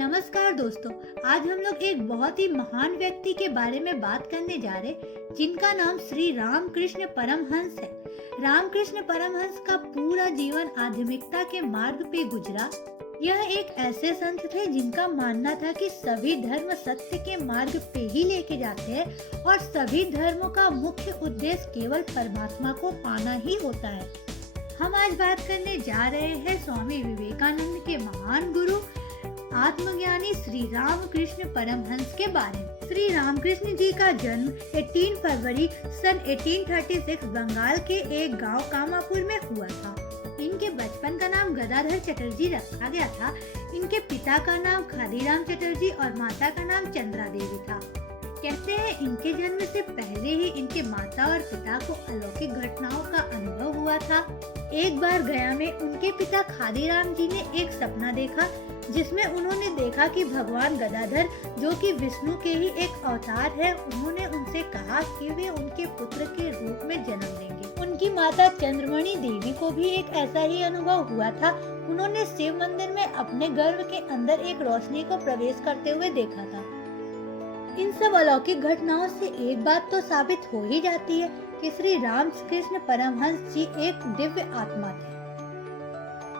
नमस्कार दोस्तों। आज हम लोग एक बहुत ही महान व्यक्ति के बारे में बात करने जा रहे, जिनका नाम श्री रामकृष्ण परमहंस है। रामकृष्ण परमहंस का पूरा जीवन आध्यात्मिकता के मार्ग पे गुजरा। यह एक ऐसे संत थे जिनका मानना था कि सभी धर्म सत्य के मार्ग पे ही लेके जाते हैं और सभी धर्मों का मुख्य उद्देश्य केवल परमात्मा को पाना ही होता है। हम आज बात करने जा रहे हैं स्वामी विवेकानंद के महान गुरु आत्मज्ञानी श्री रामकृष्ण परमहंस के बारे में। श्री रामकृष्ण जी का जन्म 18 फरवरी सन 1836 बंगाल के एक गांव कामापुर में हुआ था। इनके बचपन का नाम गदाधर चटर्जी रखा गया था। इनके पिता का नाम खादीराम चटर्जी और माता का नाम चंद्रा देवी था। कहते हैं इनके जन्म से पहले ही इनके माता और पिता को अलौकिक घटनाओं का अनुभव हुआ था। एक बार गया में उनके पिता खादीराम जी ने एक सपना देखा, जिसमें उन्होंने देखा कि भगवान गदाधर, जो कि विष्णु के ही एक अवतार है, उन्होंने उनसे कहा कि वे उनके पुत्र के रूप में जन्म लेंगे। उनकी माता चंद्रमणि देवी को भी एक ऐसा ही अनुभव हुआ था। उन्होंने शिव मंदिर में अपने गर्भ के अंदर एक रोशनी को प्रवेश करते हुए देखा था। इन सब अलौकिक घटनाओं से एक बात तो साबित हो ही जाती है कि श्री रामकृष्ण परमहंस जी एक दिव्य आत्मा थे।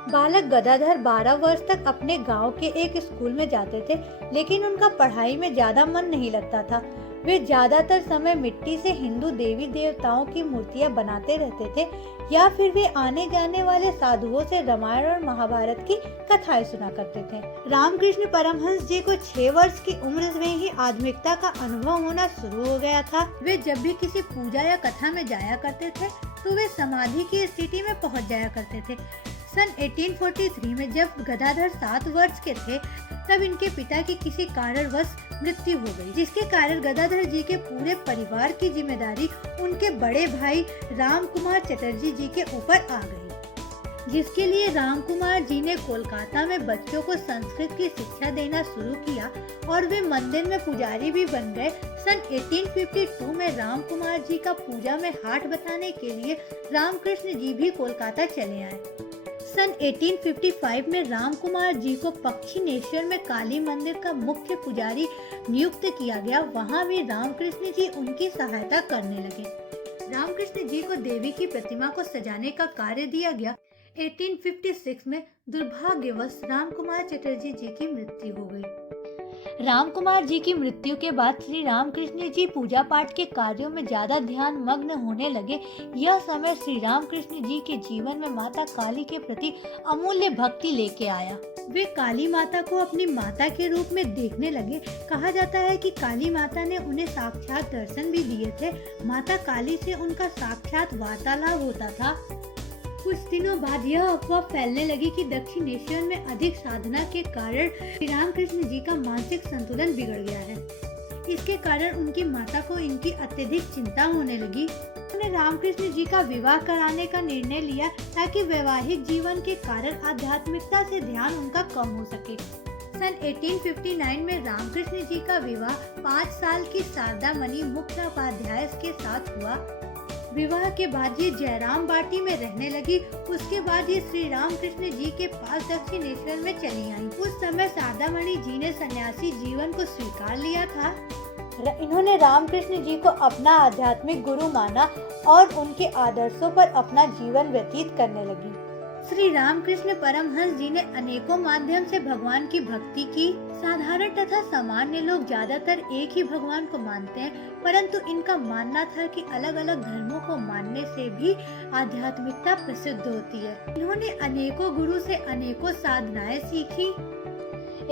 बालक गदाधर 12 वर्ष तक अपने गांव के एक स्कूल में जाते थे, लेकिन उनका पढ़ाई में ज्यादा मन नहीं लगता था। वे ज्यादातर समय मिट्टी से हिंदू देवी देवताओं की मूर्तियां बनाते रहते थे या फिर वे आने जाने वाले साधुओं से रामायण और महाभारत की कथाएं सुना करते थे। रामकृष्ण परमहंस जी को 6 वर्ष की उम्र में ही आध्यात्मिकता का अनुभव होना शुरू हो गया था। वे जब भी किसी पूजा या कथा में जाया करते थे तो वे समाधि की स्थिति में पहुंच जाया करते थे। सन 1843 में जब गदाधर 7 वर्ष के थे, तब इनके पिता की किसी कारणवश मृत्यु हो गई, जिसके कारण गदाधर जी के पूरे परिवार की जिम्मेदारी उनके बड़े भाई राम कुमार चटर्जी जी के ऊपर आ गई, जिसके लिए राम कुमार जी ने कोलकाता में बच्चों को संस्कृत की शिक्षा देना शुरू किया और वे मंदिर में पुजारी भी बन गए। सन 1852 में राम कुमार जी का पूजा में हाथ बटाने के लिए रामकृष्ण जी भी कोलकाता चले आए। सन 1855 में राम कुमार जी को पक्षीनेश्वर में काली मंदिर का मुख्य पुजारी नियुक्त किया गया। वहां भी रामकृष्ण जी उनकी सहायता करने लगे। रामकृष्ण जी को देवी की प्रतिमा को सजाने का कार्य दिया गया। 1856 में दुर्भाग्यवश राम कुमार चटर्जी जी की मृत्यु हो गई। राम कुमार जी की मृत्यु के बाद श्री रामकृष्ण जी पूजा पाठ के कार्यों में ज्यादा ध्यान मग्न होने लगे। यह समय श्री रामकृष्ण जी के जीवन में माता काली के प्रति अमूल्य भक्ति लेके आया। वे काली माता को अपनी माता के रूप में देखने लगे। कहा जाता है कि काली माता ने उन्हें साक्षात दर्शन भी दिए थे। माता काली से उनका साक्षात वार्तालाप होता था। कुछ दिनों बाद यह अफवाह फैलने लगी कि दक्षिणेश्वर में अधिक साधना के कारण श्री रामकृष्ण जी का मानसिक संतुलन बिगड़ गया है। इसके कारण उनकी माता को इनकी अत्यधिक चिंता होने लगी। उन्होंने रामकृष्ण जी का विवाह कराने का निर्णय लिया ताकि वैवाहिक जीवन के कारण आध्यात्मिकता से ध्यान उनका कम हो सके। सन 1859 में रामकृष्ण जी का विवाह 5 साल की शारदा मणि मुखोपाध्याय के साथ हुआ। विवाह के बाद ये जयराम बाटी में रहने लगी। उसके बाद ये श्री रामकृष्ण जी के पास दक्षिणेश्वर में चली आई। उस समय शारदामणि जी ने सन्यासी जीवन को स्वीकार लिया था। इन्होंने रामकृष्ण जी को अपना आध्यात्मिक गुरु माना और उनके आदर्शों पर अपना जीवन व्यतीत करने लगी। श्री रामकृष्ण परमहंस जी ने अनेकों माध्यम से भगवान की भक्ति की। साधारण तथा सामान्य लोग ज्यादातर एक ही भगवान को मानते हैं, परंतु इनका मानना था कि अलग अलग धर्मों को मानने से भी आध्यात्मिकता प्रसिद्ध होती है। इन्होंने अनेकों गुरु से अनेकों साधनाएं सीखी।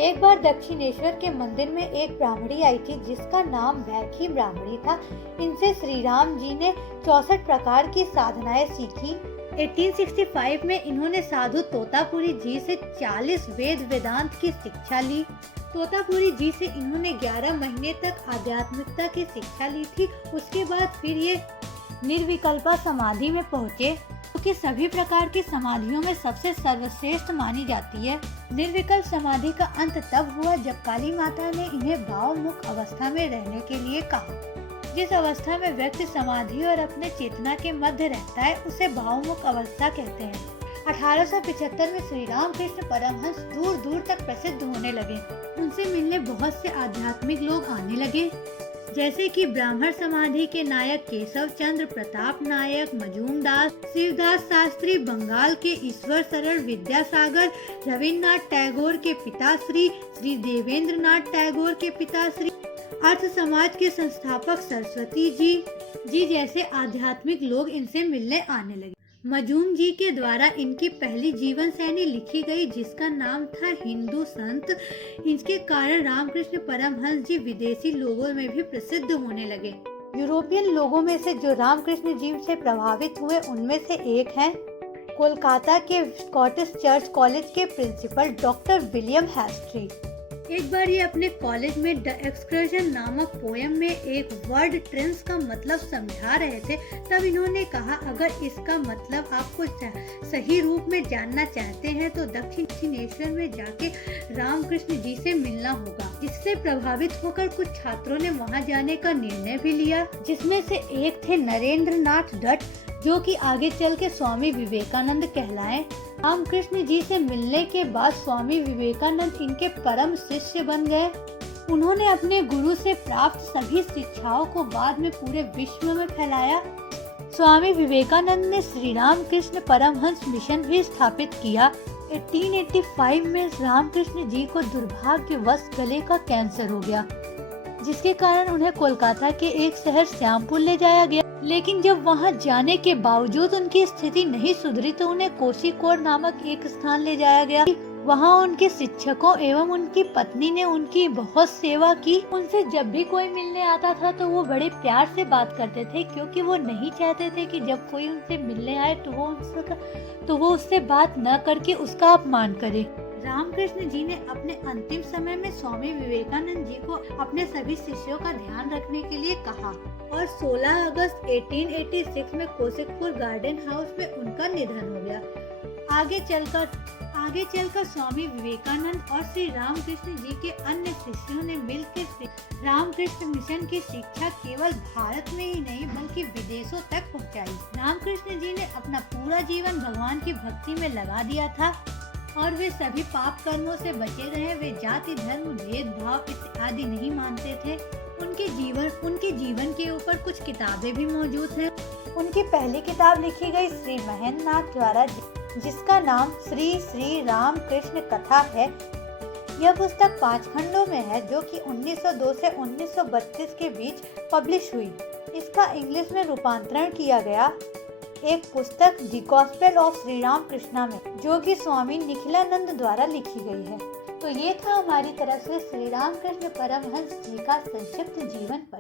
एक बार दक्षिणेश्वर के मंदिर में एक ब्राह्मणी आई थी, जिसका नाम भैखी ब्राह्मणी था। इनसे श्री राम जी ने 64 प्रकार की साधनाएं सीखी। 1865 में इन्होंने साधु तोतापुरी जी से 40 वेद वेदांत की शिक्षा ली। तोतापुरी जी से इन्होंने 11 महीने तक आध्यात्मिकता की शिक्षा ली थी। उसके बाद फिर ये निर्विकल्पा समाधि में पहुँचे, क्योंकि सभी प्रकार की समाधियों में सबसे सर्वश्रेष्ठ मानी जाती है। निर्विकल्प समाधि का अंत तब हुआ जब काली माता ने इन्हें भावमुक्त अवस्था में रहने के लिए कहा। जिस अवस्था में व्यक्ति समाधि और अपने चेतना के मध्य रहता है, उसे भावमुक्त अवस्था कहते हैं। 1875 में श्री रामकृष्ण परमहंस दूर दूर तक प्रसिद्ध होने लगे। उनसे मिलने बहुत से आध्यात्मिक लोग आने लगे, जैसे कि ब्राह्मण समाधि के नायक केशव चंद्र, प्रताप नायक, मजूमदास, शिवदास शास्त्री, बंगाल के ईश्वर सरल विद्यासागर, रविन्द्रनाथ टैगोर के पिताश्री, श्री देवेंद्र नाथ टैगोर के पिताश्री, अर्थ समाज के संस्थापक सरस्वती जी जैसे आध्यात्मिक लोग इनसे मिलने आने लगे। मजूम जी के द्वारा इनकी पहली जीवन शैली लिखी गई, जिसका नाम था हिंदू संत। इसके कारण रामकृष्ण परमहंस जी विदेशी लोगों में भी प्रसिद्ध होने लगे। यूरोपियन लोगों में से जो रामकृष्ण जी से प्रभावित हुए उनमें से एक हैं कोलकाता के स्कॉटिश चर्च कॉलेज के प्रिंसिपल डॉक्टर विलियम हेस्ट्री। एक बार ये अपने कॉलेज में द एक्सकर्जन नामक पोयम में एक वर्ड ट्रेंस का मतलब समझा रहे थे। तब इन्होंने कहा, अगर इसका मतलब आपको सही रूप में जानना चाहते हैं तो दक्षिणेश्वर में जाके रामकृष्ण जी से मिलना होगा। इससे प्रभावित होकर कुछ छात्रों ने वहां जाने का निर्णय भी लिया, जिसमें से एक थे नरेंद्र नाथ दत्त, जो कि आगे चल के स्वामी विवेकानंद कहलाए। रामकृष्ण जी से मिलने के बाद स्वामी विवेकानंद इनके परम शिष्य बन गए। उन्होंने अपने गुरु से प्राप्त सभी शिक्षाओं को बाद में पूरे विश्व में फैलाया। स्वामी विवेकानंद ने श्री रामकृष्ण परमहंस मिशन भी स्थापित किया। 1885 में रामकृष्ण जी को दुर्भाग्यवश गले का कैंसर हो गया, जिसके कारण उन्हें कोलकाता के एक शहर श्यामपुर ले जाया गया। लेकिन जब वहां जाने के बावजूद उनकी स्थिति नहीं सुधरी तो उन्हें कोषीकोड नामक एक स्थान ले जाया गया। वहां उनके शिक्षकों एवं उनकी पत्नी ने उनकी बहुत सेवा की। उनसे जब भी कोई मिलने आता था तो वो बड़े प्यार से बात करते थे, क्योंकि वो नहीं चाहते थे कि जब कोई उनसे मिलने आए तो वो उससे बात न करके उसका अपमान करे। रामकृष्ण जी ने अपने अंतिम समय में स्वामी विवेकानंद जी को अपने सभी शिष्यों का ध्यान रखने के लिए कहा और 16 अगस्त 1886 में कोषीकोड गार्डन हाउस में उनका निधन हो गया। आगे चलकर स्वामी विवेकानंद और श्री रामकृष्ण जी के अन्य शिष्यों ने मिलकर रामकृष्ण मिशन की शिक्षा केवल भारत में ही नहीं बल्कि विदेशों तक पहुंचाई। रामकृष्ण जी ने अपना पूरा जीवन भगवान की भक्ति में लगा दिया था और वे सभी पाप कर्मों से बचे रहे। वे जाति, धर्म, भेदभाव इत्यादि नहीं मानते थे। उनके जीवन के ऊपर कुछ किताबें भी मौजूद हैं। उनकी पहली किताब लिखी गई श्री महेंद्र नाथ द्वारा, जिसका नाम श्री रामकृष्ण कथा है। यह पुस्तक 5 खंडों में है, जो कि 1902 से 1932 के बीच पब्लिश हुई। इसका इंग्लिश में रूपांतरण किया गया एक पुस्तक the gospel of Shri Ram Krishna में, जो कि स्वामी निखिलानंद द्वारा लिखी गई है। तो ये था हमारी तरफ से श्री रामकृष्ण परमहंस जी का संक्षिप्त जीवन परिचय।